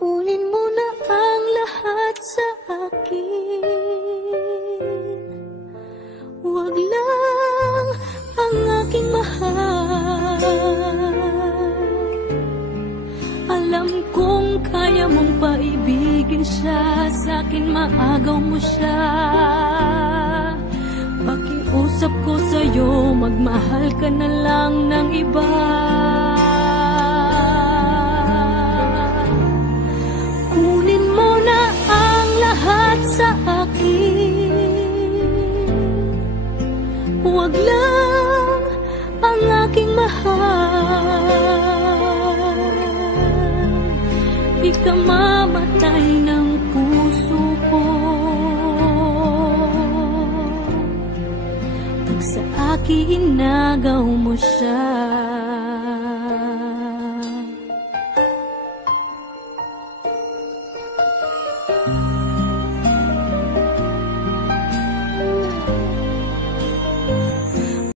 Kunin mo na ang lahat sa akin. Huwag lang ang aking mahal. Alam kong kaya mong paibigin siya, sa'kin maagaw mo siya. Pakiusap ko sa'yo, magmahal ka na lang ng iba. Kunin mo na ang lahat sa akin. Huwag lang ang aking mahal. Ikamamatay ng puso ko pag sa akin inagaw mo siya.